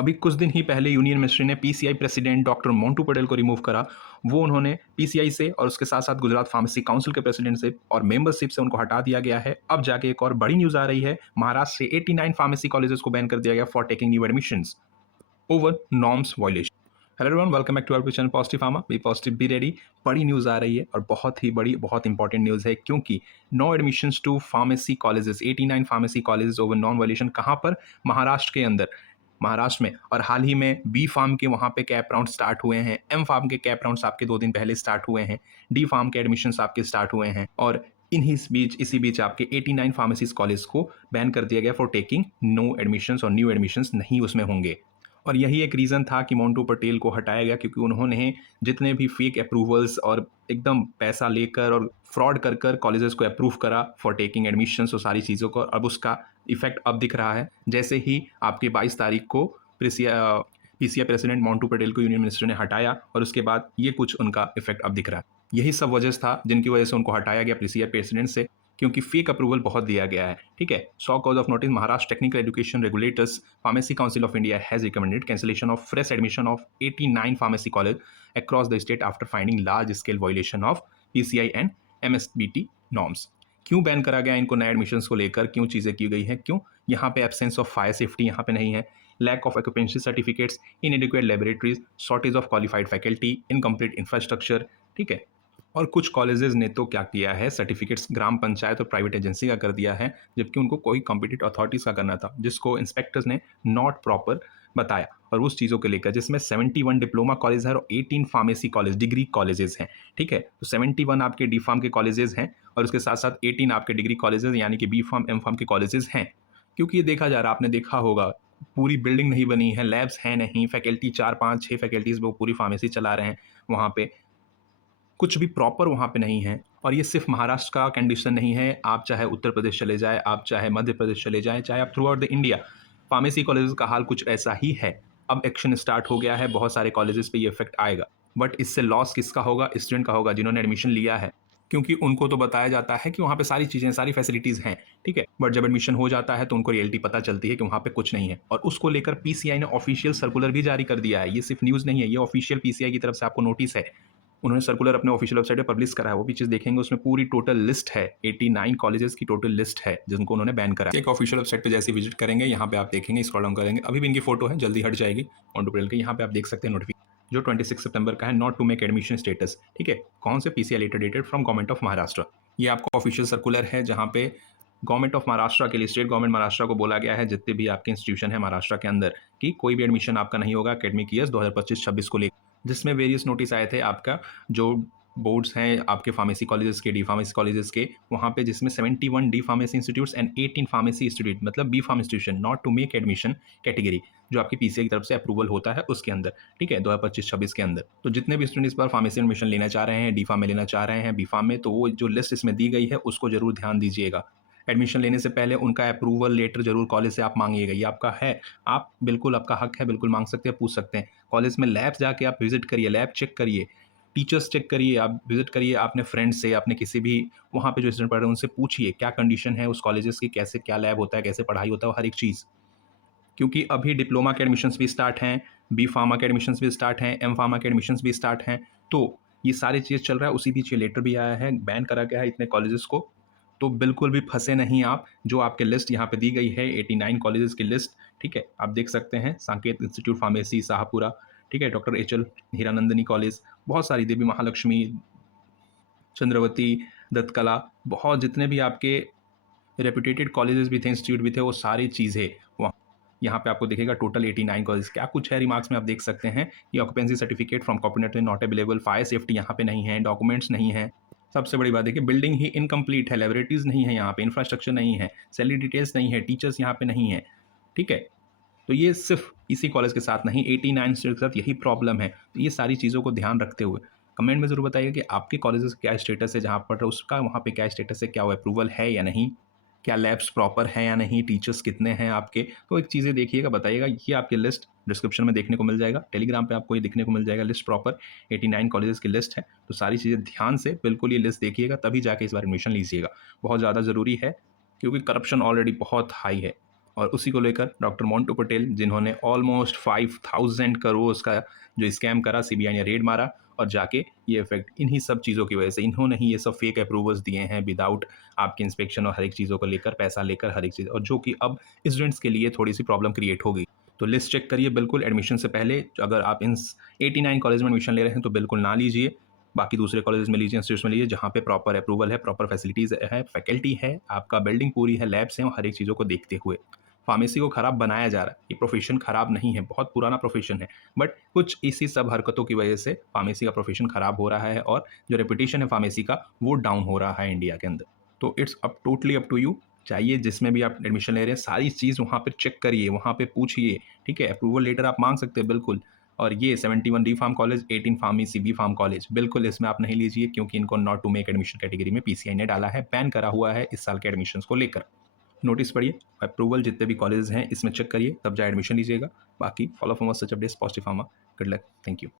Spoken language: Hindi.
अभी कुछ दिन ही पहले यूनियन मिनिस्ट्री ने PCI president doctor Montu Patel को रिमूव करा। वो उन्होंने पीसीआई से और उसके साथ-साथ गुजरात फार्मेसी काउंसिल के प्रेसिडेंटशिप और मेंबरशिप से उनको हटा दिया गया है। अब जाके एक और बड़ी न्यूज़ आ रही है, महाराष्ट्र से 89 फार्मेसी कॉलेजेस को बैन कर दिया गया for taking new admissions over norms violation. Hello everyone, welcome back to our channel positive pharma. Be positive be ready. बड़ी न्यूज़ आ रही है और बहुत ही बड़ी, बहुत इंपॉर्टेंट न्यूज़ है, क्योंकि no admissions to pharmacy colleges, 89 pharmacy colleges over non violation. कहाँ पर? महाराष्ट्र के अंदर, महाराष्ट्र में। और हाल ही में बी फार्म के वहाँ पे कैप राउंड स्टार्ट हुए हैं, एम फार्म के कैप राउंड्स आपके 2 दिन पहले स्टार्ट हुए हैं, डी फार्म के एडमिशंस आपके स्टार्ट हुए हैं और इसी बीच आपके 89 फार्मेसीज कॉलेज को बैन कर दिया गया फॉर टेकिंग नो एडमिशंस और न्यू एडमिशंस नहीं उसमें होंगे। और यही एक रीज़न था कि मोंटू पटेल को हटाया गया, क्योंकि उन्होंने जितने भी फेक अप्रूवल्स और एकदम पैसा लेकर और फ्रॉड कर कर कॉलेजेस को अप्रूव करा फॉर टेकिंग एडमिशंस और सारी चीज़ों को, अब उसका इफेक्ट अब दिख रहा है। जैसे ही आपके 22 तारीख को पीसीआई प्रेसिडेंट मोंटू पटेल को यूनियन मिनिस्टर ने हटाया और उसके बाद ये कुछ उनका इफेक्ट अब दिख रहा है। यही सब वजह था जिनकी वजह से उनको हटाया गया पीसीआई प्रेसिडेंट से, क्योंकि फेक अप्रूवल बहुत दिया गया है। ठीक है, saw cause of notice Maharashtra technical education regulators pharmacy council of India has recommended cancellation of fresh admission of 89 pharmacy college across the state after finding large scale violation of PCI and MSBT norms. क्यों बैन करा गया इनको नए एडमिशंस को लेकर? क्यों चीज़ें की गई हैं? क्यों? यहाँ पे एब्सेंस ऑफ फायर सेफ्टी यहाँ पे नहीं है, lack of occupancy certificates, inadequate laboratories, shortage of qualified faculty, incomplete infrastructure. ठीक है, और कुछ कॉलेजेस ने तो क्या किया है, सर्टिफिकेट्स ग्राम पंचायत और प्राइवेट एजेंसी का कर दिया है, जबकि उनको कोई कॉम्पिटेंट अथॉरिटीज़ का करना था, जिसको इंस्पेक्टर्स ने नॉट प्रॉपर बताया। और उस चीज़ों को लेकर जिसमें 71 डिप्लोमा कॉलेज है और 18 फार्मेसी कॉलेज डिग्री कॉलेजेस हैं। ठीक है, तो 71 आपके डी फार्म के कॉलेजेस हैं और उसके साथ साथ 18 आपके डिग्री कॉलेजेस यानी कि बी फार्म एम फार्म के कॉलेजेस हैं। क्योंकि ये देखा जा रहा, आपने देखा होगा, पूरी बिल्डिंग नहीं बनी है, लैब्स हैं नहीं, फैकल्टी 4 5 6 फैकल्टीज़ वो पूरी फार्मेसी चला रहे हैं, वहाँ पे कुछ भी प्रॉपर वहाँ पे नहीं है। और ये सिर्फ महाराष्ट्र का कंडीशन नहीं है, आप चाहे उत्तर प्रदेश चले जाए, आप चाहे मध्य प्रदेश चले जाएँ, चाहे आप through out the India, pharmacy colleges का हाल कुछ ऐसा ही है। अब एक्शन स्टार्ट हो गया है, बहुत सारे कॉलेजेस पे ये इफेक्ट आएगा, बट इससे लॉस किसका होगा? स्टूडेंट का होगा, जिन्होंने एडमिशन लिया है, क्योंकि उनको तो बताया जाता है कि वहाँ पे सारी चीज़ें, सारी फैसिलिटीज़ हैं। ठीक है, बट जब एडमिशन हो जाता है तो उनको रियलिटी पता चलती है कि वहाँ पे कुछ नहीं है। और उसको लेकर पीसीआई ने ऑफिशियल सर्कुलर भी जारी कर दिया है। ये सिर्फ न्यूज़ नहीं है, ये ऑफिशियल पीसीआई की तरफ से आपको नोटिस है। उन्होंने सर्कुलर अपने ऑफिशियल वेबसाइट पे पब्लिश करा है, वो भी चीज़ देखेंगे, उसमें पूरी टोटल लिस्ट है, 89 कॉलेजेस की टोटल लिस्ट है जिनको उन्होंने बैन करा है। एक ऑफिशियल वेबसाइट पे जैसे विजिट करेंगे, यहाँ पे आप देखेंगे, स्क्रॉल डाउन करेंगे, अभी भी इनकी फोटो है, जल्दी हट जाएगी मोंटू पटेल की। यहाँ पे आप देख सकते हैं नोटिफिकेशन जो 26 सितंबर का है, not to make admission status. ठीक है, कौन से? PCI letter dated from government of Maharashtra. ये आपका ऑफिशियल सर्कुलर है, जहाँ पे गवर्नमेंट ऑफ महाराष्ट्र के लिए, स्टेट गवर्नमेंट महाराष्ट्र को बोला गया है, जितने भी आपके इंस्टीट्यूशन है महाराष्ट्र के अंदर, कि कोई भी एडमिशन आपका नहीं होगा एकेडमिक ईयर्स 2025-26 को लेकर, जिसमें वेरियस नोटिस आए थे आपका जो बोर्ड्स हैं आपके फार्मेसी कॉलेजेस के, डी फार्मेसी कॉलेजेस के, वहाँ पे जिसमें 71 D pharmacy institutes and 18 pharmacy institute, मतलब B pharm institution, not to make admission category, जो आपकी पीसीआई की तरफ से अप्रूवल होता है उसके अंदर। ठीक है, 2025-26 के अंदर। तो जितने भी स्टूडेंट्स पर फार्मेसी एडमिशन लेना चाह रहे हैं, डी फार्म में लेना चाह रहे हैं, बी फार्म में, तो वो जो लिस्ट इसमें दी गई है उसको जरूर ध्यान दीजिएगा। एडमिशन लेने से पहले उनका अप्रूवल लेटर जरूर कॉलेज से आप मांगिएगा, ये आपका है, आप बिल्कुल, आपका हक है, बिल्कुल मांग सकते हैं, पूछ सकते हैं। कॉलेज में लैब जाके आप विजिट करिए, लैब चेक करिए, टीचर्स चेक करिए, आप विजिट करिए, अपने फ्रेंड से, अपने किसी भी वहाँ पे जो स्टूडेंट पढ़ रहे हैं उनसे पूछिए क्या कंडीशन है उस कॉलेजेस की, कैसे क्या लैब होता है, कैसे पढ़ाई होता है, हर एक चीज़। क्योंकि अभी डिप्लोमा के एडमिशन्स भी स्टार्ट हैं, बी फार्मा के एडमिशन्स भी स्टार्ट हैं, एम फार्मा के एडमिशन्स भी स्टार्ट हैं, तो ये सारी चीज़ चल रहा है। उसी बीच ये लेटर भी आया है, बैन करा गया है इतने कॉलेजेस को। तो बिल्कुल भी फंसे नहीं आप, जो आपके लिस्ट यहाँ पे दी गई है, 89 कॉलेजेस की लिस्ट। ठीक है, आप देख सकते हैं, साकेत इंस्टीट्यूट फार्मेसी शाहपुरा, ठीक है, डॉक्टर एच एल हीरानंदनी कॉलेज, बहुत सारी, देवी महालक्ष्मी, चंद्रवती, दत्तकला, बहुत जितने भी आपके रेपुटेटेड कॉलेजेस भी थे, इंस्टीट्यूट भी थे, वो सारी चीज़ें वहाँ, यहाँ पे आपको दिखेगा टोटल 89 कॉलेज। क्या कुछ है रिमार्क्स में आप देख सकते हैं, ये occupancy certificate from corporate not available, fire safety यहाँ पे नहीं है, डॉक्यूमेंट्स नहीं है, सबसे बड़ी बात है कि बिल्डिंग ही इनकम्प्लीट है, लेबोरेटरीज नहीं है यहाँ पे, इंफ्रास्ट्रक्चर नहीं है, सैलरी डिटेल्स नहीं है, टीचर्स यहाँ पे नहीं है। ठीक है, तो ये सिर्फ इसी कॉलेज के साथ नहीं, 89 के साथ यही प्रॉब्लम है। तो ये सारी चीज़ों को ध्यान रखते हुए कमेंट में ज़रूर बताइए कि आपके कॉलेजेस क्या स्टेटस है, जहाँ पर उसका वहाँ पे क्या स्टेटस है, क्या वो अप्रूवल है या नहीं, क्या लैब्स प्रॉपर हैं या नहीं, टीचर्स कितने हैं आपके। तो एक चीज़ें देखिएगा, बताइएगा। ये आपकी लिस्ट डिस्क्रिप्शन में देखने को मिल जाएगा, टेलीग्राम पे आपको ये देखने को मिल जाएगा, लिस्ट प्रॉपर 89 कॉलेजेस की लिस्ट है। तो सारी चीज़ें ध्यान से बिल्कुल ये लिस्ट देखिएगा, तभी जाके इस बार एडमिशन लीजिएगा, बहुत ज़्यादा ज़रूरी है, क्योंकि करप्शन ऑलरेडी बहुत हाई है और उसी को लेकर डॉक्टर मोंटू पटेल, जिन्होंने ऑलमोस्ट 5,000 करोड़ का जो स्कैम करा, सीबीआई ने रेड मारा और जाके ये इफेक्ट इन्हीं सब चीज़ों की वजह से, इन्होंने ही ये सब फेक अप्रूवल्स दिए हैं विदाउट आपके इंस्पेक्शन और हर एक चीज़ों को लेकर, पैसा लेकर हर एक चीज़, और जो कि अब स्टूडेंट्स के लिए थोड़ी सी प्रॉब्लम क्रिएट हो गई। तो लिस्ट चेक करिए बिल्कुल एडमिशन से पहले। अगर आप इन 89 कॉलेज में एडमिशन ले रहे हैं तो बिल्कुल ना लीजिए, बाकी दूसरे कॉलेज में लीजिए, इंस्टीट्यूट्स में लीजिए जहाँ पे प्रॉपर अप्रूवल है, प्रॉपर फैसिलिटीज़ है, फैकल्टी है, आपका बिल्डिंग पूरी है, लैब्स हैं, और हर एक चीज़ों को देखते हुए। फार्मेसी को खराब बनाया जा रहा है, ये प्रोफेशन खराब नहीं है, बहुत पुराना प्रोफेशन है, बट कुछ इसी सब हरकतों की वजह से फार्मेसी का प्रोफेशन खराब हो रहा है और जो रेपुटेशन है फार्मेसी का वो डाउन हो रहा है इंडिया के अंदर। तो it's up totally up to you, चाहिए जिसमें भी आप एडमिशन ले रहे हैं सारी चीज़ वहाँ पे चेक करिए, वहाँ पे पूछिए, ठीक है। अप्रूवल लेटर आप मांग सकते हैं बिल्कुल। और ये 71 D pharm college, 18 pharmacy B pharm college, बिल्कुल इसमें आप नहीं लीजिए क्योंकि इनको not to make admission category में पीसीआई ने डाला है, बैन करा हुआ है इस साल के एडमिशन्स को लेकर। नोटिस पढ़िए, अप्रूवल जितने भी कॉलेज हैं इसमें चेक करिए, तब जाए एडमिशन लीजिएगा। बाकी follow for more such updates, positive pharma. Good luck, thank you.